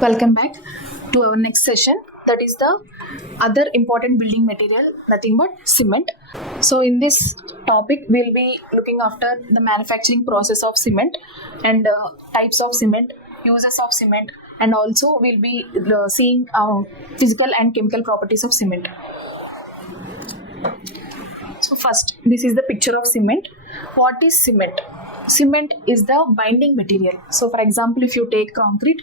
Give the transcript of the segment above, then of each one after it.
Welcome back to our next session, that is the other important building material, nothing but cement. So in this topic we'll be looking after the manufacturing process of cement and types of cement, uses of cement, and also we'll be seeing physical and chemical properties of cement. So first, this is the picture of cement. What is cement? Cement is the binding material. So for example, if you take concrete,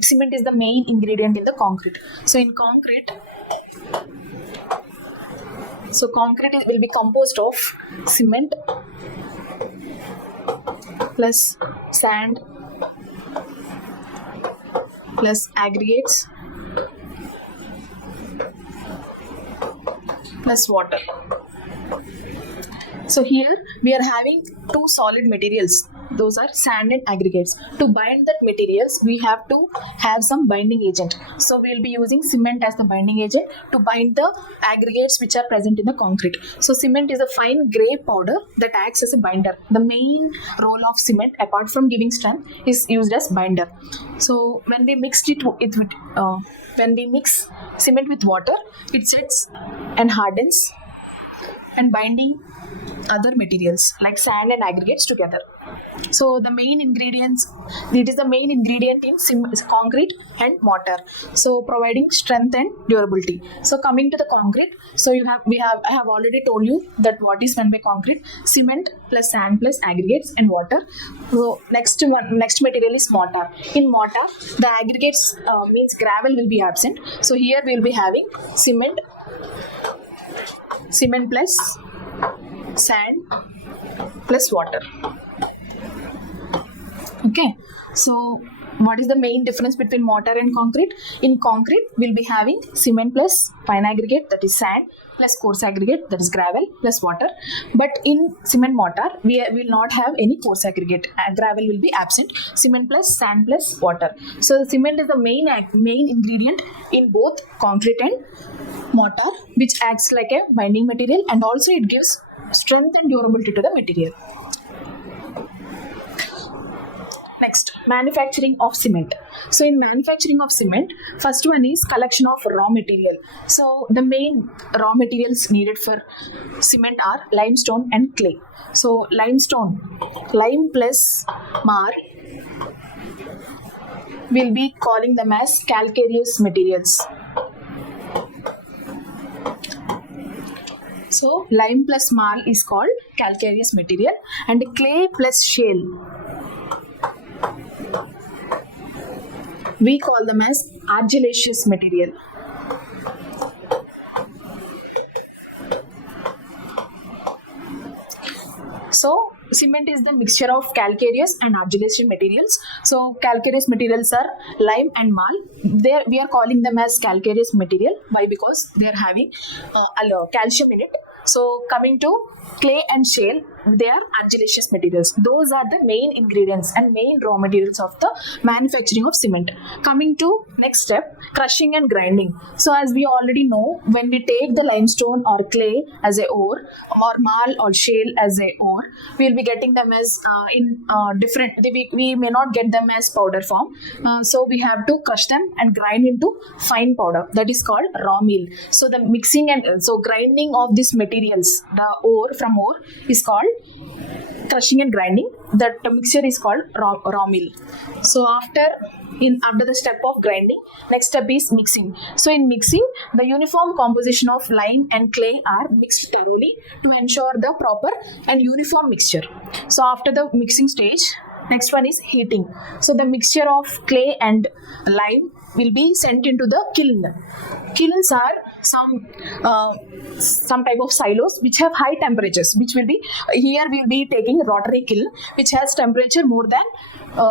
cement is the main ingredient in the concrete. So in concrete, will be composed of cement plus sand plus aggregates plus water. So here we are having two solid materials, those are sand and aggregates. To bind that materials, we have to have some binding agent. So we will be using cement as the binding agent to bind the aggregates which are present in the concrete. So cement is a fine grey powder that acts as a binder. The main role of cement, apart from giving strength, is used as binder. So when we mix when we mix cement with water, it sets and hardens and binding other materials like sand and aggregates together. So the main ingredients, it is the main ingredient in concrete and mortar, so providing strength and durability. So coming to the concrete, so I have already told you that what is meant by concrete: cement plus sand plus aggregates and water. So next material is mortar. In mortar, the aggregates means gravel will be absent. So here we will be having cement plus sand plus water. Okay, so what is the main difference between mortar and concrete? In concrete, we'll be having cement plus fine aggregate, that is sand, plus coarse aggregate, that is gravel, plus water. But in cement mortar, we will not have any coarse aggregate. Gravel will be absent. Cement plus sand plus water. So cement is the main ingredient in both concrete and mortar, which acts like a binding material, and also it gives strength and durability to the material. Next, manufacturing of cement. So in manufacturing of cement, first one is collection of raw material. So the main raw materials needed for cement are limestone and clay. So lime plus marl, we'll be calling them as calcareous materials. So lime plus marl is called calcareous material, and clay plus shale, we call them as argillaceous material. So cement is the mixture of calcareous and argillaceous materials. So calcareous materials are lime and marl. We are calling them as calcareous material. Why? Because they are having calcium in it. So coming to clay and shale, they are argillaceous materials. Those are the main ingredients and main raw materials of the manufacturing of cement. Coming to next step, crushing and grinding. So as we already know, when we take the limestone or clay as a ore, or marl or shale as a ore, we will be getting them as we may not get them as powder form. So we have to crush them and grind into fine powder. That is called raw meal. So the mixing and grinding of these materials, the ore from ore, is called crushing and grinding. That mixture is called raw meal. So after the step of grinding, next step is mixing. So in mixing, the uniform composition of lime and clay are mixed thoroughly to ensure the proper and uniform mixture. So after the mixing stage, next one is heating. So the mixture of clay and lime will be sent into the kiln. Kilns are some type of silos which have high temperatures, which will be, here we will be taking rotary kiln which has temperature more than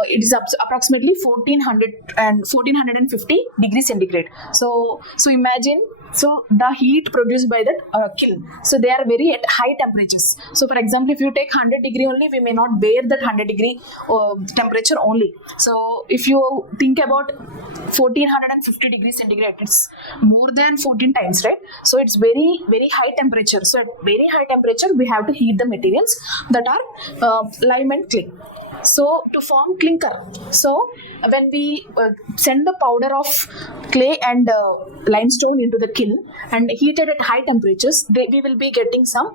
it is approximately 1450 degrees centigrade. So imagine So the heat produced by that kiln, so they are very at high temperatures. So for example, if you take 100 degree only, we may not bear that 100 degree temperature only. So if you think about 1450 degrees centigrade, it's more than 14 times, right? So it's very high temperature. So at very high temperature, we have to heat the materials that are lime and clay. So to form clinker, so when we send the powder of clay and limestone into the kiln and heat it at high temperatures, we will be getting some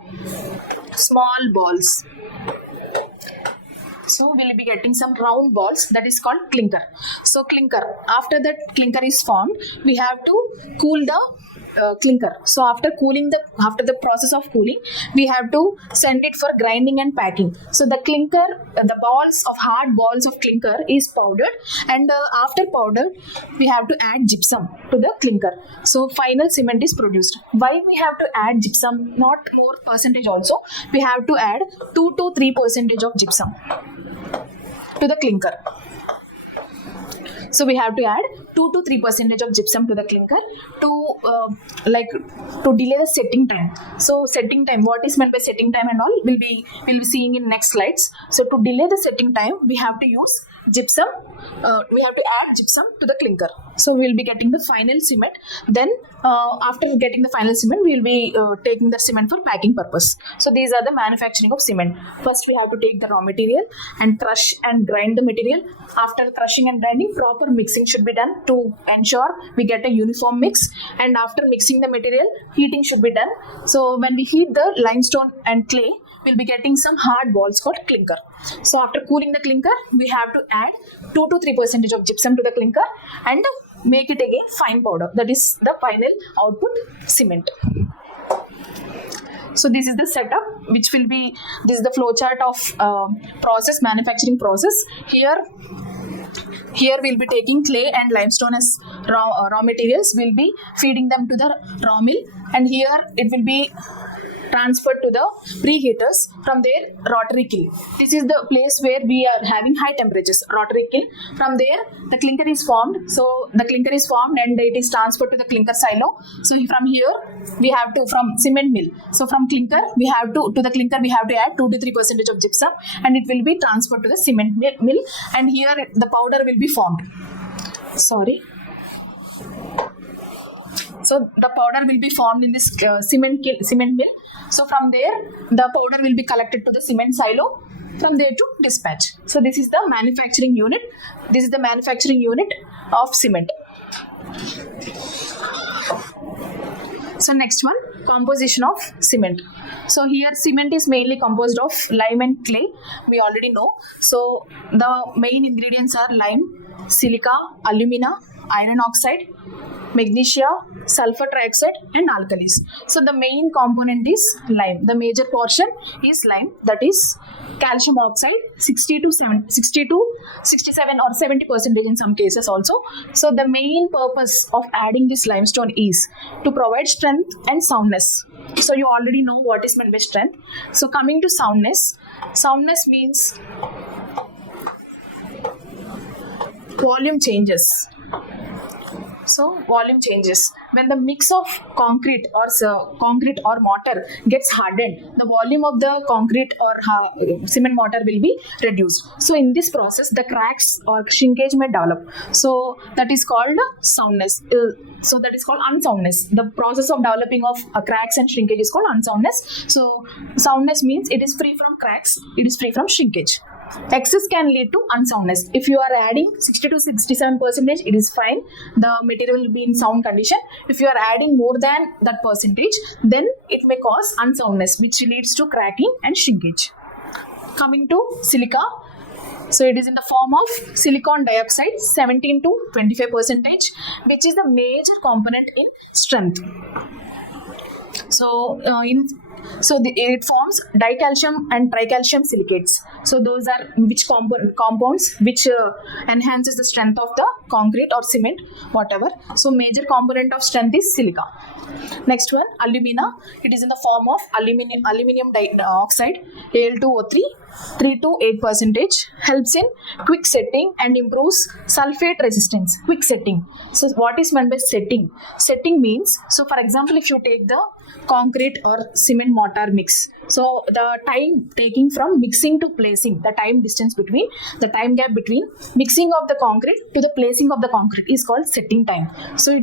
small balls. So we'll be getting some round balls, that is called clinker. So clinker, after that clinker is formed, we have to cool the clinker. So after the process of cooling, we have to send it for grinding and packing. So the clinker, the hard balls of clinker is powdered, and after powdered, we have to add gypsum to the clinker. So final cement is produced. Why we have to add gypsum? Not more percentage also. We have to add 2 to 3% of gypsum to the clinker. So we have to add 2 to 3% of gypsum to the clinker to delay the setting time. So setting time, what is meant by setting time and all, we'll be seeing in next slides. So to delay the setting time, we have to use gypsum. We have to add gypsum to the clinker. So we'll be getting the final cement. Then after getting the final cement, we'll be taking the cement for packing purpose. So these are the manufacturing of cement. First, we have to take the raw material and crush and grind the material. After crushing and grinding, proper mixing should be done to ensure we get a uniform mix. And after mixing the material, heating should be done. So when we heat the limestone and clay, we'll be getting some hard balls called clinker. So after cooling the clinker, we have to add 2 to 3% of gypsum to the clinker and make it again fine powder. That is the final output cement. So this is the setup, this is the flow chart of manufacturing process. Here we'll be taking clay and limestone as raw materials. We'll be feeding them to the raw mill, and here it will be transferred to the preheaters from their rotary kiln. This is the place where we are having high temperatures, rotary kiln. From there, the clinker is formed. So the clinker is formed and it is transferred to the clinker silo. So from here, we have to, from cement mill. So from clinker, to the clinker, we have to add 2 to 3% of gypsum, and it will be transferred to the cement mill. And here, the powder will be formed. So the powder will be formed in this cement mill. So from there, the powder will be collected to the cement silo. From there to dispatch. So this is the manufacturing unit. This is the manufacturing unit of cement. So next one, composition of cement. So here cement is mainly composed of lime and clay. We already know. So the main ingredients are lime, silica, alumina, iron oxide, magnesia, sulfur trioxide, and alkalis. So the main component is lime. The major portion is lime, that is calcium oxide, 60 to 67 or 70% in some cases also. So the main purpose of adding this limestone is to provide strength and soundness. So you already know what is meant by strength. So coming to soundness means volume changes. So volume changes. When the mix of concrete or mortar gets hardened, the volume of the concrete or cement mortar will be reduced. So in this process, the cracks or shrinkage may develop. So that is called soundness. So that is called unsoundness. The process of developing of cracks and shrinkage is called unsoundness. So soundness means it is free from cracks, it is free from shrinkage. Excess can lead to unsoundness. If you are adding 60 to 67%, it is fine. The material will be in sound condition. If you are adding more than that percentage, then it may cause unsoundness, which leads to cracking and shrinkage. Coming to silica. So it is in the form of silicon dioxide, 17 to 25%, which is the major component in strength. So So it forms dicalcium and tricalcium silicates. So those are which compounds which enhances the strength of the concrete or cement, whatever. So major component of strength is silica. Next one, alumina. It is in the form of aluminium dioxide, Al2O3, 3 to 8%, helps in quick setting and improves sulfate resistance. Quick setting. So what is meant by setting? Setting means, so for example, if you take the concrete or cement mortar mix, so the time taking from mixing to placing, the time gap between mixing of the concrete to the placing of the concrete is called setting time. So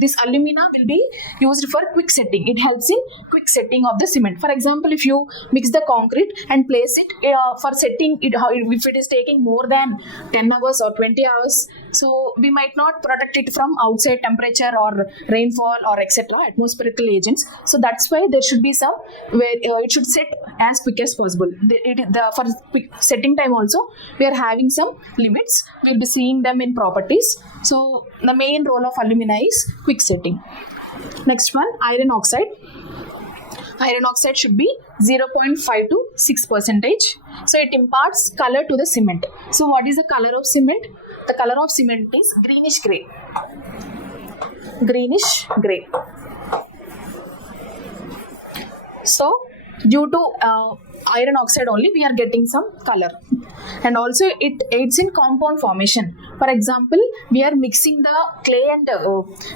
this alumina will be used for quick setting. It helps in quick setting of the cement. For example, if you mix the concrete and place it for setting it, if it is taking more than 10 hours or 20 hours, so we might not protect it from outside temperature or rainfall or etc. atmospherical agents. So that's why there should be some where it should set as quick as possible. For quick setting time also we are having some limits. We'll be seeing them in properties. So the main role of alumina is quick setting. Next one, iron oxide. Iron oxide should be 0.5 to 6%. So it imparts color to the cement. So what is the color of cement? The color of cement is greenish gray. Greenish gray. So due to iron oxide only we are getting some color, and also it aids in compound formation. For example, we are mixing the clay and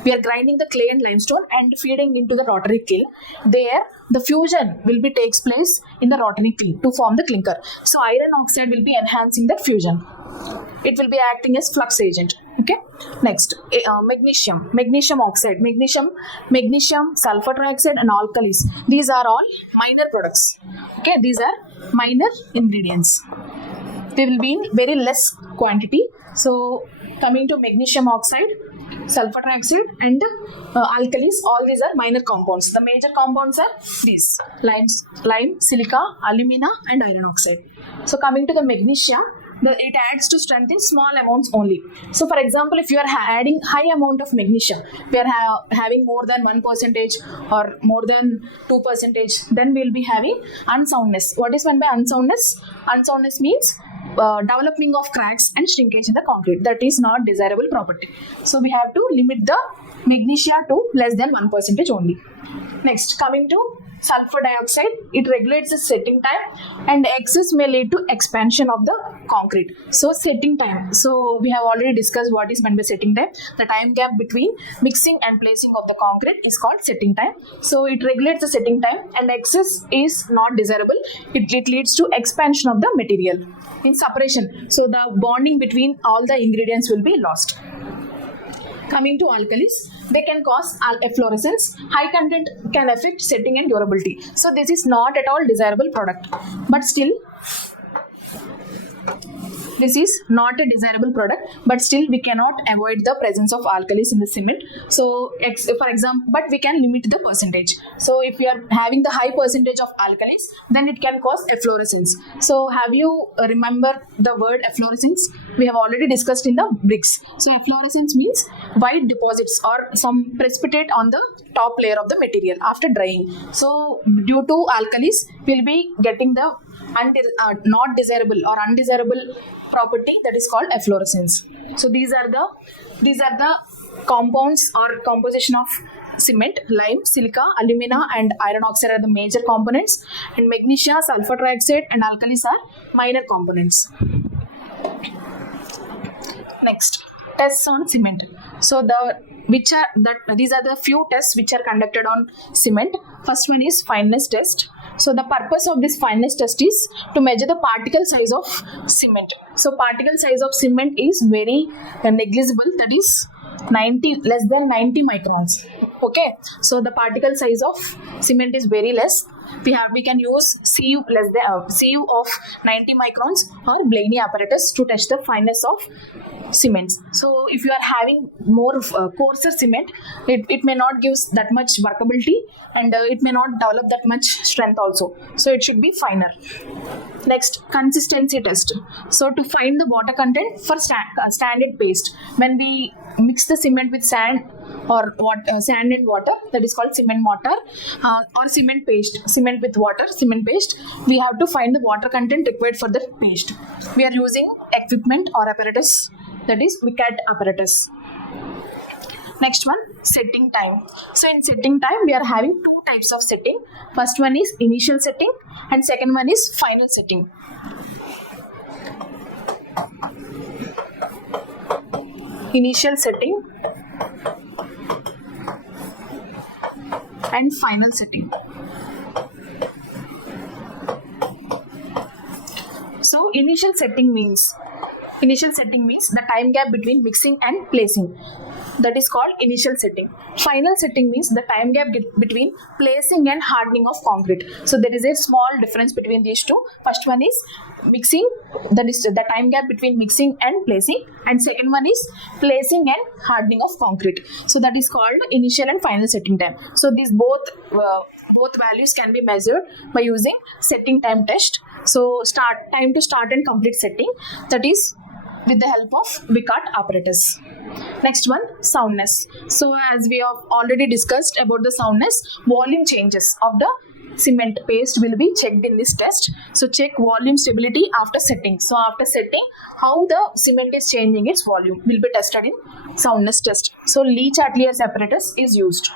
we are grinding the clay and limestone and feeding into the rotary kiln. There the fusion will be takes place in the rotary kiln to form the clinker. So iron oxide will be enhancing that fusion. It will be acting as flux agent. Okay. Next, magnesium oxide, magnesium, sulfur trioxide and alkalis. These are all minor products. Okay, these are minor ingredients. They will be in very less quantity. So coming to magnesium oxide, sulfur trioxide and alkalis, all these are minor compounds. The major compounds are these: lime, silica, alumina and iron oxide. So coming to the magnesia, it adds to strength in small amounts only. So for example, if you are adding high amount of magnesia, we are having more than 1% or more than 2%, then we will be having unsoundness. What is meant by unsoundness? Unsoundness means developing of cracks and shrinkage in the concrete. That is not desirable property. So we have to limit the magnesia to less than 1% only. Next, coming to sulfur dioxide, it regulates the setting time and excess may lead to expansion of the concrete. So setting time, so we have already discussed what is meant by setting time. The time gap between mixing and placing of the concrete is called setting time. So it regulates the setting time and excess is not desirable. It leads to expansion of the material in separation. So the bonding between all the ingredients will be lost. Coming to alkalis, they can cause efflorescence. High content can affect setting and durability. So this is not at all desirable product. But still, this is not a desirable product, but still we cannot avoid the presence of alkalis in the cement. So for example, but we can limit the percentage. So if you are having the high percentage of alkalis, then it can cause efflorescence. So have you remember the word efflorescence? We have already discussed in the bricks. So efflorescence means white deposits or some precipitate on the top layer of the material after drying. So due to alkalis, we'll be getting the not desirable or undesirable property, that is called efflorescence. So these are the compounds or composition of cement. Lime, silica, alumina and iron oxide are the major components, and magnesia, sulfur trioxide and alkalis are minor components. Next, tests on cement. So these are the few tests which are conducted on cement. First one is fineness test. So the purpose of this fineness test is to measure the particle size of cement. So particle size of cement is very negligible, that is less than 90 microns. Okay, so the particle size of cement is very less. We can use CU of 90 microns or Blaney apparatus to test the fineness of cements. So if you are having more coarser cement, it may not give that much workability and it may not develop that much strength also. So it should be finer. Next, consistency test. So to find the water content for standard paste, when we mix the cement with sand or sand and water, that is called cement mortar, or cement paste, cement with water, cement paste. We have to find the water content required for the paste. We are using equipment or apparatus, that is WCAT apparatus. Next one, setting time. So in setting time, we are having two types of setting. First one is initial setting and second one is final setting. Initial setting and final setting. So initial setting means the time gap between mixing and placing. That is called initial setting. Final setting means the time gap between placing and hardening of concrete. So there is a small difference between these two. First one is mixing, that is the time gap between mixing and placing, and second one is placing and hardening of concrete. So that is called initial and final setting time. So these both values can be measured by using setting time test. So time to start and complete setting, that is with the help of WCAT apparatus. Next one, soundness. So as we have already discussed about the soundness, volume changes of the cement paste will be checked in this test. So check volume stability after setting. So after setting, how the cement is changing its volume will be tested in soundness test. So Leach-Atlier's apparatus is used.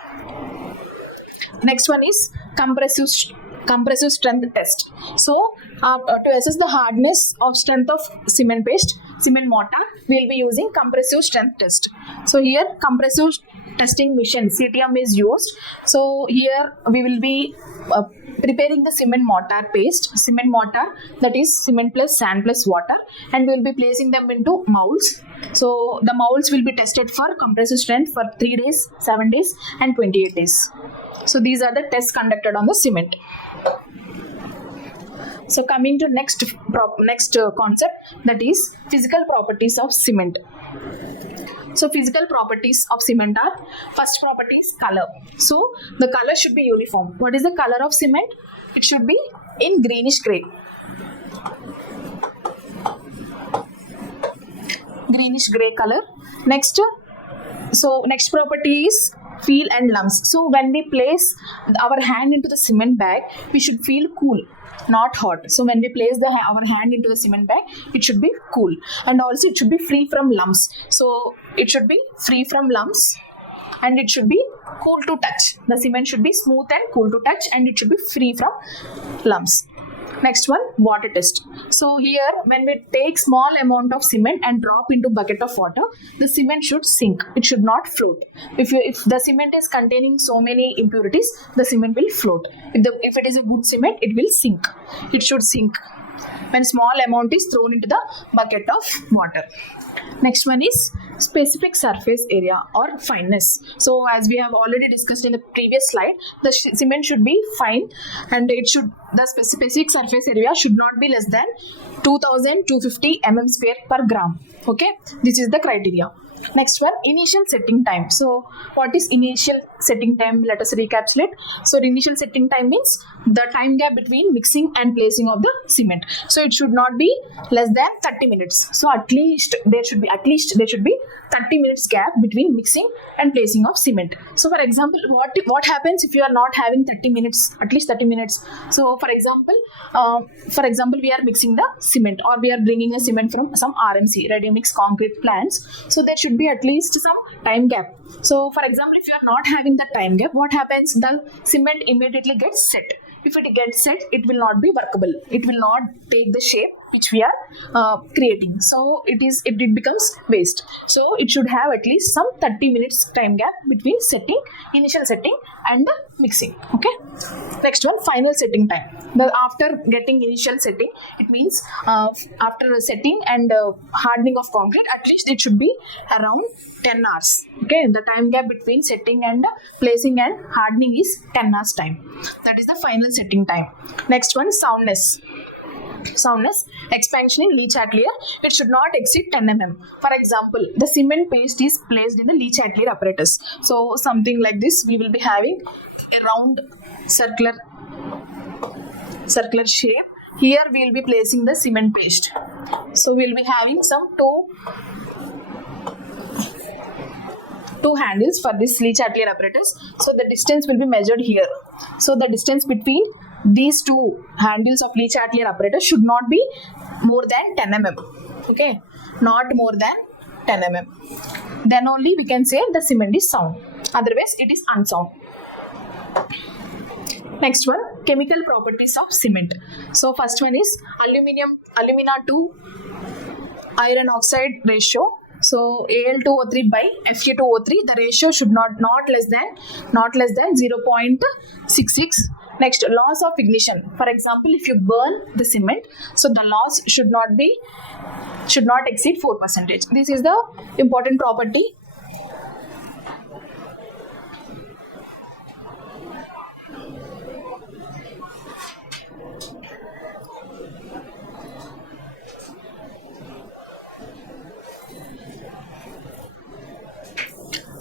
Next one is compressive strength test. So to assess the hardness of strength of cement paste, cement mortar, we will be using compressive strength test. So here compressive testing machine CTM is used. So here we will be preparing the cement mortar paste, cement mortar, that is cement plus sand plus water, and we will be placing them into molds. So the molds will be tested for compressive strength for 3 days, 7 days and 28 days. So these are the tests conducted on the cement. So coming to next concept, that is physical properties of cement. So physical properties of cement are, first property is color. So the color should be uniform. What is the color of cement? It should be in greenish gray. Greenish gray color. Next property is feel and lumps. So when we place our hand into the cement bag, we should feel cool, not hot. So when we place our hand into the cement bag, it should be cool, and also it should be free from lumps. So it should be free from lumps and it should be cool to touch. The cement should be smooth and cool to touch, and it should be free from lumps. Next one, water test. So here when we take small amount of cement and drop into bucket of water, the cement should sink. It should not float. If the cement is containing so many impurities, the cement will float. If it is a good cement, it will sink. It should sink when small amount is thrown into the bucket of water. Next one is specific surface area or fineness. So as we have already discussed in the previous slide, the cement should be fine, and the specific surface area should not be less than 2250 mm square per gram. Okay, this is the criteria. Next one, initial setting time. So what is initial setting time? Let us recapitulate. So the initial setting time means the time gap between mixing and placing of the cement. So it should not be less than 30 minutes. So at least there should be 30 minutes gap between mixing and placing of cement. So for example, what happens if you are not having 30 minutes, at least 30 minutes? So for example, we are mixing the cement, or we are bringing a cement from some RMC, ready mix concrete plants. So there should be at least some time gap. So for example, if you are not having the time gap, what happens? The cement immediately gets set. If it gets set, it will not be workable. It will not take the shape which we are creating. So it becomes waste. So it should have at least some 30 minutes time gap between initial setting and the mixing. Okay. Next one, final setting time. After getting initial setting, it means after setting and hardening of concrete, at least it should be around 10 hours. Okay, the time gap between setting and placing and hardening is 10 hours time. That is the final setting time. Next one, soundness, expansion in Leach-Atelier, it should not exceed 10 mm. For example, the cement paste is placed in the Leach-Atelier apparatus. So something like this, we will be having a round circular shape. Here we will be placing the cement paste. So we will be having some two handles for this Lee Chatelier apparatus. So the distance will be measured here. So the distance between these two handles of Lee Chatelier apparatus should not be more than 10 mm. Okay, not more than 10 mm. Then only we can say the cement is sound. Otherwise, it is unsound. Next one, chemical properties of cement. So first one is alumina to iron oxide ratio. So Al2O3 by Fe2O3, the ratio should not less than 0.66. Next, loss of ignition. For example, if you burn the cement, so the loss should not exceed 4%. This is the important property.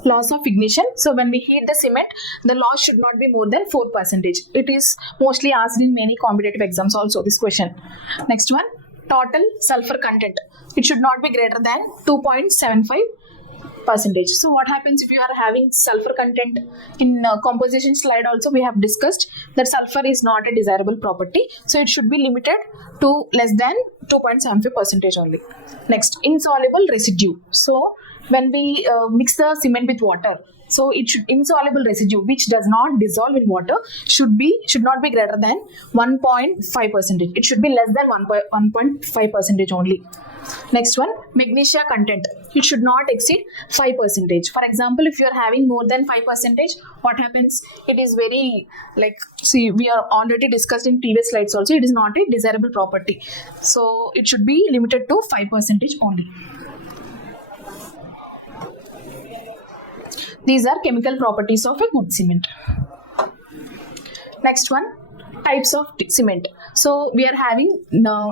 Loss of ignition. So when we heat the cement, the loss should not be more than 4%. It is mostly asked in many competitive exams also, this question. Next one, total sulfur content. It should not be greater than 2.75%. So what happens if you are having sulfur content in composition slide also we have discussed that sulfur is not a desirable property. So it should be limited to less than 2.75% only. Next, insoluble residue. So when we mix the cement with water, so it should insoluble residue which does not dissolve in water should not be greater than 1.5%. It should be less than 1.5% only. Next one, magnesia content. It should not exceed 5%. For example, if you are having more than 5%, what happens? It is very see, we are already discussed in previous slides also. It is not a desirable property. So it should be limited to 5% only. These are chemical properties of a good cement. Next one, types of cement. So we are having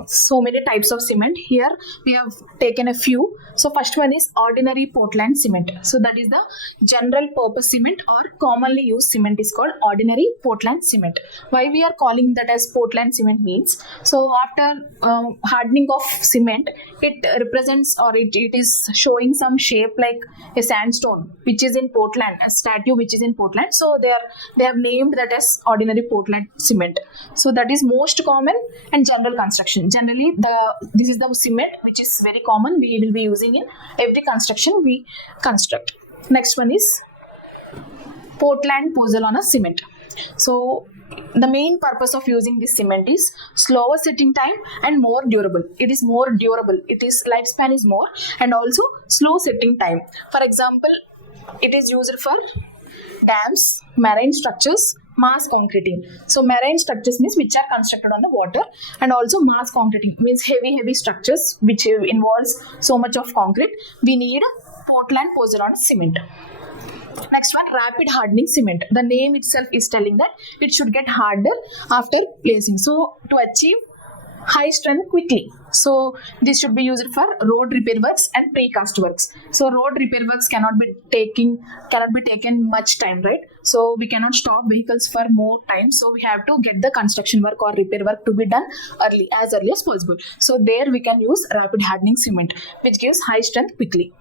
so many types of cement. Here we have taken a few. So first one is ordinary Portland cement. So that is the general purpose cement or commonly used cement is called ordinary Portland cement. Why we are calling that as Portland cement means, so after hardening of cement, it represents or it is showing some shape like a sandstone which is in Portland, a statue which is in Portland. So they have named that as ordinary Portland cement. So that is most common and general construction. Generally, this is the cement which is very common. We will be using in every construction we construct. Next one is Portland pozzolana cement. So the main purpose of using this cement is slower setting time and more durable. It is more durable. It is lifespan is more and also slow setting time. For example, it is used for dams, marine structures, mass concreting. So marine structures means which are constructed on the water, and also mass concreting means heavy structures which involves so much of concrete. We need Portland pozzolana cement. Next one, rapid hardening cement. The name itself is telling that it should get harder after placing. So to achieve high strength quickly. So this should be used for road repair works and precast works. So road repair works cannot be taken much time, right? So we cannot stop vehicles for more time. So we have to get the construction work or repair work to be done as early as possible. So there we can use rapid hardening cement, which gives high strength quickly.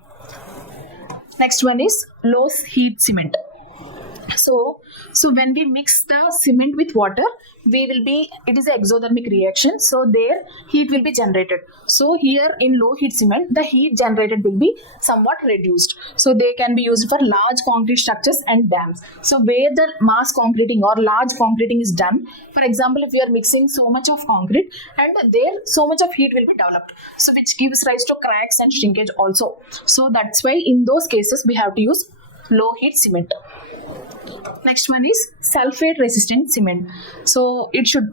Next one is low heat cement. So when we mix the cement with water, it is an exothermic reaction. So there heat will be generated. So here in low heat cement, the heat generated will be somewhat reduced. So they can be used for large concrete structures and dams. So where the mass concreting or large concreting is done, for example, if you are mixing so much of concrete and there so much of heat will be developed. So which gives rise to cracks and shrinkage also. So that's why in those cases we have to use low heat cement. Next one is sulfate resistant cement. So it should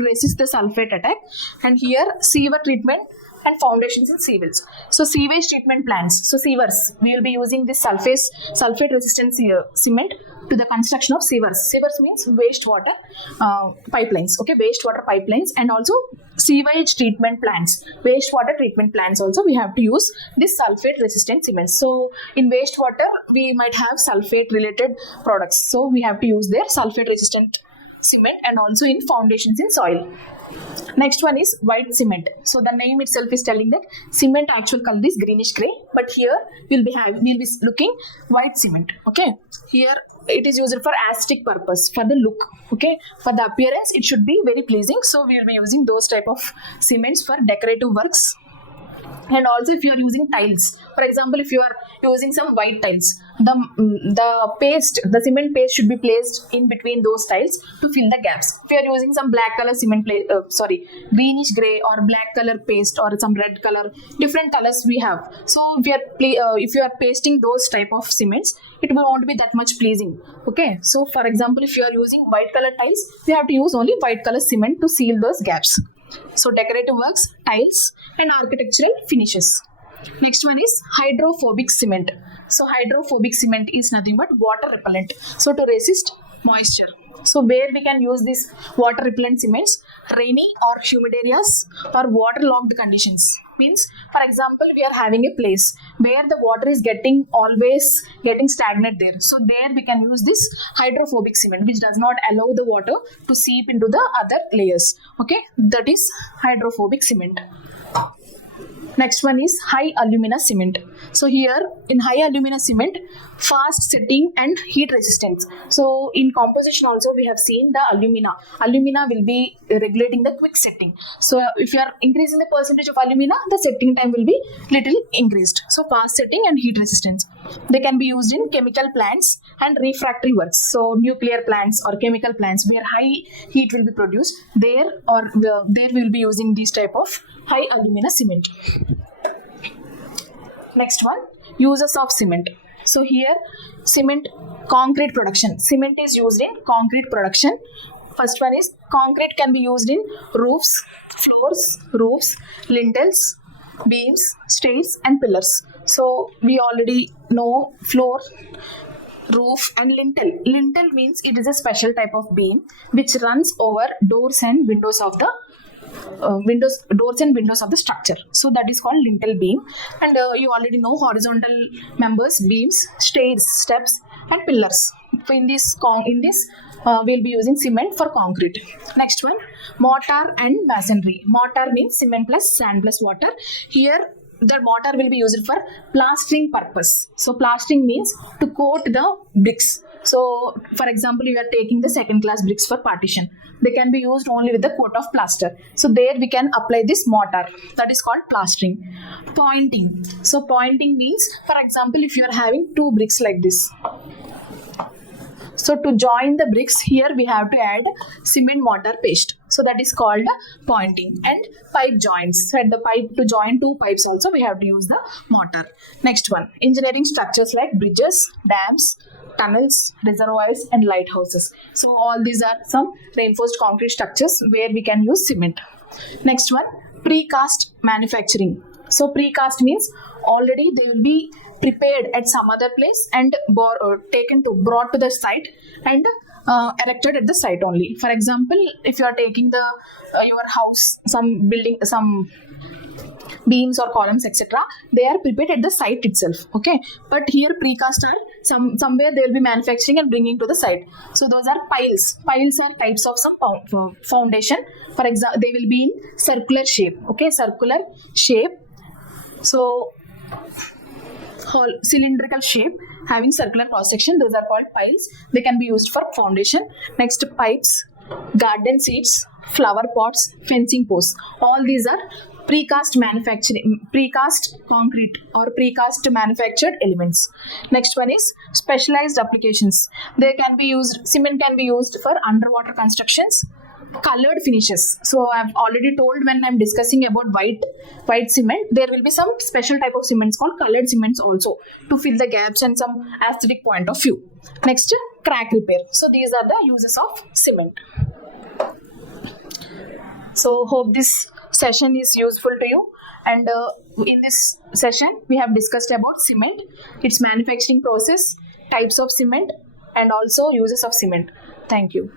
resist the sulfate attack. And here sewer treatment and foundations in civils. So sewage treatment plants. So sewers, we will be using this sulfate resistant cement to the construction of sewers. Sewers means wastewater pipelines. Okay, wastewater pipelines and also sewage treatment plants. Wastewater treatment plants also we have to use this sulfate resistant cement. So in wastewater we might have sulfate related products. So we have to use their sulfate resistant cement and also in foundations in soil. Next one is white cement. So the name itself is telling that cement actual color is greenish gray, but here we'll be looking white cement. Okay, here it is used for aesthetic purpose, for the look. Okay, for the appearance it should be very pleasing, so we will be using those type of cements for decorative works. And also if you are using tiles, for example, if you are using some white tiles, the cement paste should be placed in between those tiles to fill the gaps. If you are using some black color greenish gray or black color paste or some red color, different colors we have. So if you are pasting those type of cements, it won't be that much pleasing. Okay, so for example, if you are using white color tiles, we have to use only white color cement to seal those gaps. So decorative works, tiles and architectural finishes. Next one is hydrophobic cement. So hydrophobic cement is nothing but water repellent. So to resist moisture. So where we can use this water repellent cements? Rainy or humid areas or waterlogged conditions. Means, for example, we are having a place where the water is always getting stagnant there. So there we can use this hydrophobic cement, which does not allow the water to seep into the other layers. Okay, that is hydrophobic cement. Next one is high alumina cement. So here in high alumina cement, fast setting and heat resistance. So in composition also we have seen the alumina. Alumina will be regulating the quick setting. So if you are increasing the percentage of alumina, the setting time will be little increased. So fast setting and heat resistance. They can be used in chemical plants and refractory works. So nuclear plants or chemical plants where high heat will be produced, there we will be using this type of high alumina cement. Next one, uses of cement. So here cement concrete production. Cement is used in concrete production. First one is concrete can be used in roofs, floors, roofs, lintels, beams, stairs and pillars. So we already know floor, roof and lintel. Lintel means it is a special type of beam which runs over doors and windows of the structure. So that is called lintel beam. And you already know horizontal members, beams, stairs, steps and pillars. So in this we'll be using cement for concrete. Next one, mortar and masonry. Mortar means cement plus sand plus water. Here the mortar will be used for plastering purpose. So plastering means to coat the bricks. So for example, you are taking the second class bricks for partition. They can be used only with the coat of plaster. So there we can apply this mortar. That is called plastering. Pointing. So pointing means, for example, if you are having two bricks like this. So to join the bricks, here we have to add cement mortar paste. So that is called pointing. And pipe joints. So at the pipe, to join two pipes also we have to use the mortar. Next one, engineering structures like bridges, dams, tunnels, reservoirs and lighthouses. So all these are some reinforced concrete structures where we can use cement. Next one, precast manufacturing. So precast means already they will be prepared at some other place and brought to the site and erected at the site only. For example, if you are taking your house, some building, some beams or columns, etc., they are prepared at the site itself. Okay, but here precast are somewhere they will be manufacturing and bringing to the site. So those are piles. Piles are types of some foundation. For example, they will be in circular shape. Okay, circular shape. So whole cylindrical shape having circular cross section, those are called piles. They can be used for foundation. Next, pipes, garden seats, flower pots, fencing posts. All these are precast concrete or precast manufactured elements. Next one is specialized applications. They can be used, cement can be used for underwater constructions, colored finishes. So I've already told when I'm discussing about white cement, there will be some special type of cements called colored cements also to fill the gaps and some aesthetic point of view. Next, crack repair. So these are the uses of cement. So hope this session is useful to you, and in this session we have discussed about cement, its manufacturing process, types of cement and also uses of cement. Thank you.